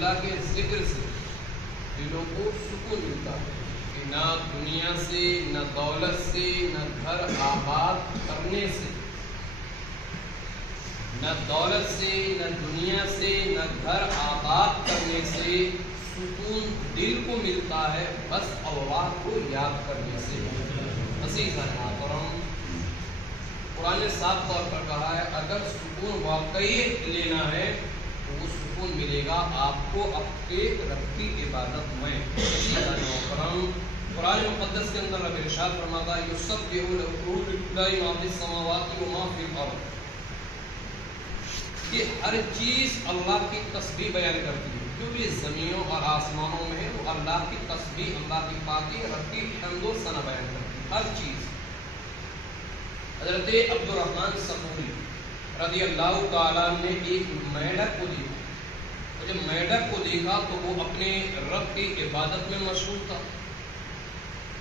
اللہ کے ذکر سے دلوں کو سکون ملتا ہے کہ نہ دنیا سے، نہ دولت سے، نہ گھر آباد کرنے سے، نہ دولت سے، نہ دنیا سے، نہ گھر آباد کرنے سے سکون دل کو ملتا ہے، بس اللہ کو یاد کرنے سے۔ عزیزان محترم، قرآن نے صاف طور پر کہا ہے اگر سکون واقعی لینا ہے تو وہ سکون ملے گا آپ کو اپنے رب کی عبادت میں۔ عزیزان محترم، قرآن مقدس کے اندر رب ارشاد فرماتا ہے یسبح لہ ما فی السماوات و ما فی الارض، کہ ہر چیز اللہ کی تسبیح بیان کرتی ہے، جو بھی زمینوں اور آسمانوں میں ہے وہ اللہ کی تسبیح، اللہ کی پاکی، رب کی حمد و ثنا بیان کرتی ہے، ہر چیز۔ حضرت عبد الرحمن صفوری رضی اللہ تعالیٰ نے ایک میڈک کو دیکھا، اور جب میڈک کو دیکھا تو وہ اپنے رب کی عبادت میں مشغول تھا،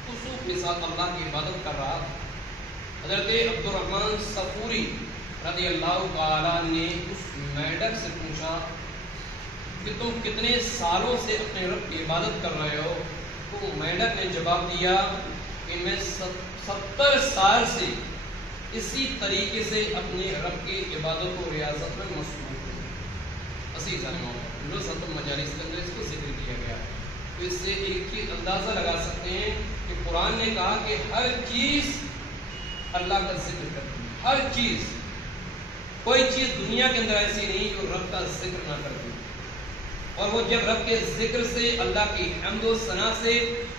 خشوع کے ساتھ اللہ کی عبادت کر رہا تھا۔ حضرت عبد الرحمن صفوری رضی اللہ تعالیٰ نے اس میڈک سے پوچھا کہ تم کتنے سالوں سے اپنے رب کی عبادت کر رہے ہو؟ تو میڈک نے جواب دیا کہ میں 70 سال سے اسی طریقے سے اپنے رب کی عبادت و ریاضت میں مصروف ہوں۔ عزیزان محترم، نزہۃ المجالس کے اندر اس کو ذکر کیا گیا ہے، تو اس سے ایک چیز اندازہ لگا سکتے ہیں کہ قرآن نے کہا کہ ہر چیز اللہ کا ذکر کرتی ہے، ہر چیز، کوئی چیز دنیا کے اندر ایسی نہیں جو رب کا ذکر نہ کرتی، اور وہ جب رب کے ذکر سے، اللہ کی حمد و ثنا سے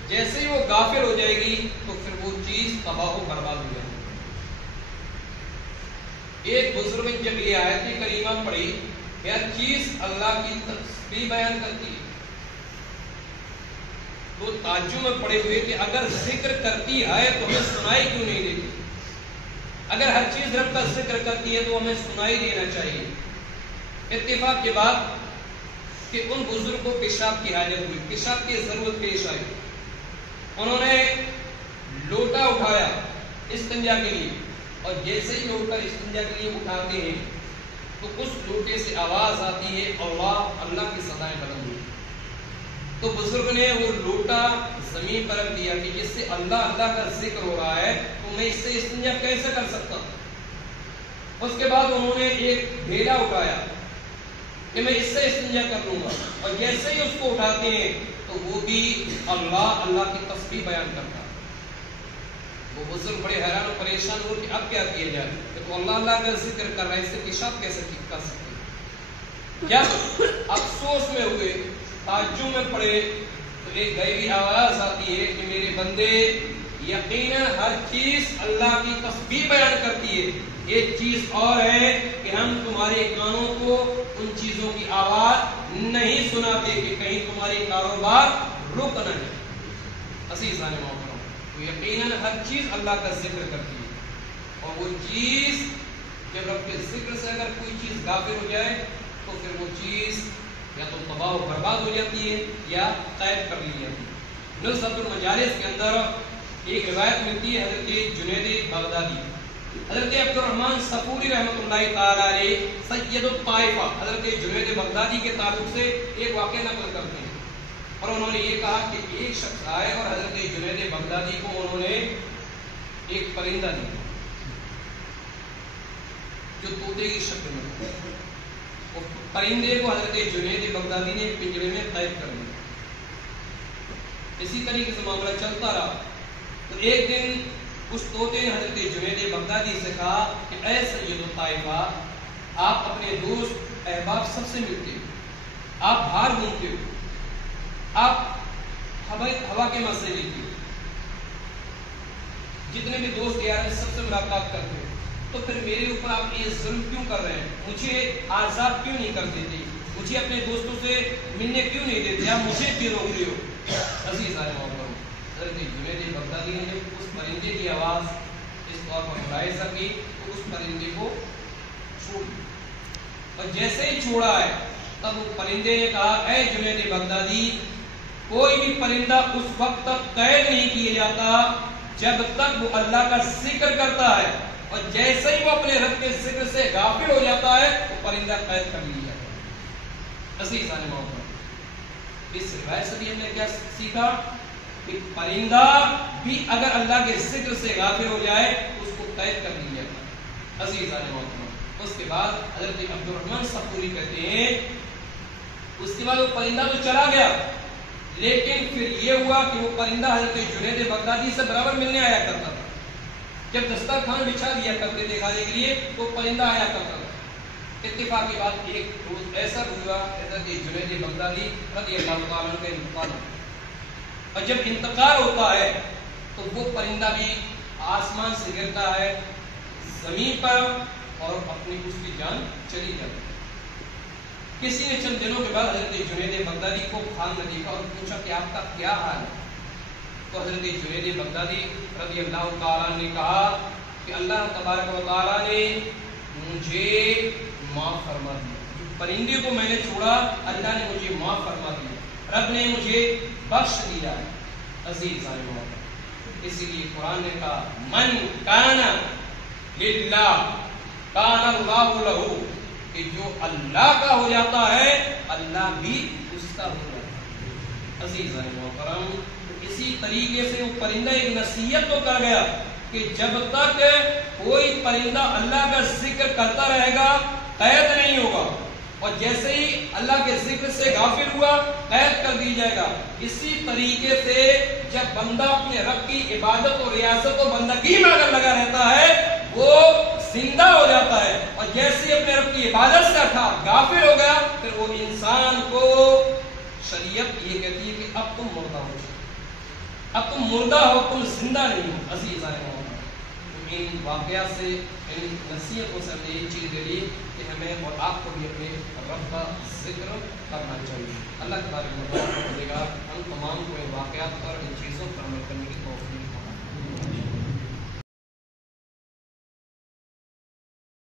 جیسے ہی وہ غافل ہو جائے گی تو پھر وہ چیز تباہ و برباد ہو جائے گی۔ ایک بزرگ نے جب یہ آیت کریمہ پڑھی کہ ہر چیز اللہ کی تسبیح بیان کرتی ہے تو تعجب میں پڑے ہوئے کہ اگر ذکر کرتی ہے تو ہمیں سنائی کیوں نہیں دیتی؟ اگر ہر چیز رب کا ذکر کرتی ہے تو ہمیں سنائی دینا چاہیے۔ اتفاق کے بعد کہ ان بزرگ کو پیشاب کی حاجت ہوئی، پیشاب کی ضرورت پیش آئی، انہوں نے لوٹا اٹھایا استنجا کے لیے، اور جیسے ہی لوٹا استنجا کے لیے اٹھاتے ہیں تو اس لوٹے سے آواز آتی ہے اللہ، اللہ کی صدائیں بلند ہوئی۔ تو بزرگ نے وہ لوٹا زمین پر رکھ دیا کہ جس سے اللہ اللہ کا ذکر ہو رہا ہے تو میں اس سے استنجا کیسے کر سکتا ہوں؟ اس کے بعد انہوں نے ایک ڈھیلا اٹھایا کہ میں اس سے استنجا کر لوں گا، اور جیسے ہی اس کو اٹھاتے ہیں تو وہ بھی اللہ اللہ کی تسبیح بیان کرتا ہے۔ وہ بزرگ بڑے حیران و پریشان ہو کہ اب کیا کیا جائے، کہ تو اللہ اللہ کا ذکر کر رہا ہے، اس سے پیشاب کیسے ٹھیک کر سکتے؟ جب افسوس میں ہوئے، تعجب میں پڑے، تو ایک غیبی آواز آتی ہے کہ میرے بندے، یقیناً ہر چیز اللہ کی تسبیح بیان کرتی ہے، ایک چیز اور ہے کہ ہم تمہارے کانوں کو ان چیزوں کی آواز نہیں سناتے کہ کہیں تمہاری کاروبار رک نہ جائے۔ عزیزان محترم، تو یقیناً ہر چیز اللہ کا ذکر کرتی ہے، اور وہ چیز جب رب کے ذکر سے اگر کوئی چیز غافل ہو جائے تو پھر وہ چیز یا تو تباہ و برباد ہو جاتی ہے یا قید کر لی جاتی ہے۔ نزہۃ المجالس کے اندر ایک روایت ملتی ہے حضرت جنید بغدادی، حضرت عبد الرحمن صفوری رحمۃ اللہ تعالی علیہ سید الطائفہ حضرت جنید بغدادی کے تعلق سے ایک واقعہ نقل کرتے ہیں، اور انہوں نے یہ کہا کہ ایک شخص آئے اور حضرت جنید بغدادی کو انہوں نے ایک پرندہ دیا جو طوطے کی شکل میں، اور پرندے کو حضرت جنید بغدادی نے پنجرے میں قید کر دیا۔ اسی طریقے سے معاملہ چلتا رہا، تو ایک دن اس طوطے نے حضرت جنید بغدادی سے کہا کہ اے سید الطائفہ، آپ اپنے دوست احباب سب سے ملتے ہو، آپ باہر گھومتے ہو، آپ ہوا کے مزے لیتے ہو، جتنے بھی دوست یار ہیں سب سے ملاقات کرتے ہو، تو پھر میرے اوپر آپ یہ ظلم کیوں کر رہے ہیں؟ مجھے آزاد کیوں نہیں کر دیتے؟ مجھے اپنے دوستوں سے ملنے کیوں نہیں دیتے؟ آپ مجھے کیوں روک رہے ہو؟ عزیزان محترم، حضرت جنید بغدادی نے اس پرندے کی آواز اس طور پر ملاحظہ کی تو اس پرندے کو چھوڑ دیا، اور جیسے ہی چھوڑا ہے تب وہ پرندے نے کہا اے جنید بغدادی، کوئی بھی پرندہ اس وقت تک قید نہیں کیا جاتا جب تک وہ اللہ کا ذکر کرتا ہے، اور جیسے ہی وہ اپنے رب کے ذکر سے غافل ہو جاتا ہے وہ پرندہ قید کر لیا جاتا ہے۔ عزیزان محترم، اس روایت سے بھی ہم نے کیا سیکھا کہ پرندہ بھی اگر اللہ کے ذکر سے غافل ہو جائے اس کو قید کر دیا جاتا ہے۔ عزیزان محترم، اس کے بعد حضرت عبد الرحمن صفوری کہتے ہیں اس کے بعد وہ پرندہ تو چلا گیا، لیکن پھر یہ ہوا کہ وہ پرندہ حضرت جنید بغدادی سے برابر ملنے آیا کرتا تھا۔ جب دسترخوان بچھا دیا کرتے تھے کھانے کے لیے تو پرندہ آیا کرتا تھا۔ اتفاق کی بات ایک روز ایسا ہوا حضرت جنید بغدادی رضی اللہ تعالیٰ عنہ کا انتقال ہوا، اور جب انتقال ہوتا ہے تو وہ پرندہ بھی آسمان سے گرتا ہے زمین پر اور اپنی اس کی جان چلی جاتی ہے۔ کسی نے چند دنوں کے بعد حضرت جنید بغدادی کو خواب میں دیکھا اور پوچھا کہ آپ کا کیا حال ہے؟ تو حضرت جنید بغدادی رضی اللہ تعالیٰ نے کہا کہ اللہ تبارک و تعالیٰ نے مجھے معاف فرما دیا، پرندے کو میں نے چھوڑا، اللہ نے مجھے معاف فرما دیا، رب نے مجھے بخش دیا ہے۔ عزیز اسی لیے قرآن نے کہا من کان للہ کان اللہ لہ، کہ جو اللہ کا ہو جاتا ہے اللہ بھی اس کا ہو جاتا ہے۔ عزیز محترم، اسی طریقے سے وہ پرندہ ایک نصیحت تو کر گیا کہ جب تک کوئی پرندہ اللہ کا ذکر کرتا رہے گا قید نہیں ہوگا، اور جیسے ہی اللہ کے ذکر سے غافل ہوا قید کر دی جائے گا۔ اسی طریقے سے جب بندہ اپنے رب کی عبادت اور ریاست و بندگی میں اگر لگا رہتا ہے وہ زندہ ہو جاتا ہے، اور جیسے ہی اپنے رب کی عبادت سے غافل ہو گیا پھر وہ انسان کو شریعت یہ کہتی ہے کہ اب تم مردہ ہو، اب تم مردہ ہو، تم زندہ نہیں ہو۔ عزیزان ان واقعات سے ان نصیحتوں سے ہمیں یہ چیز دے لی کہ ہمیں اور آپ کو بھی اپنے رب کا ذکر کرنا چاہیے۔ اللہ تبارک و تعالیٰ کرے گا ہم تمام کو ان واقعات پر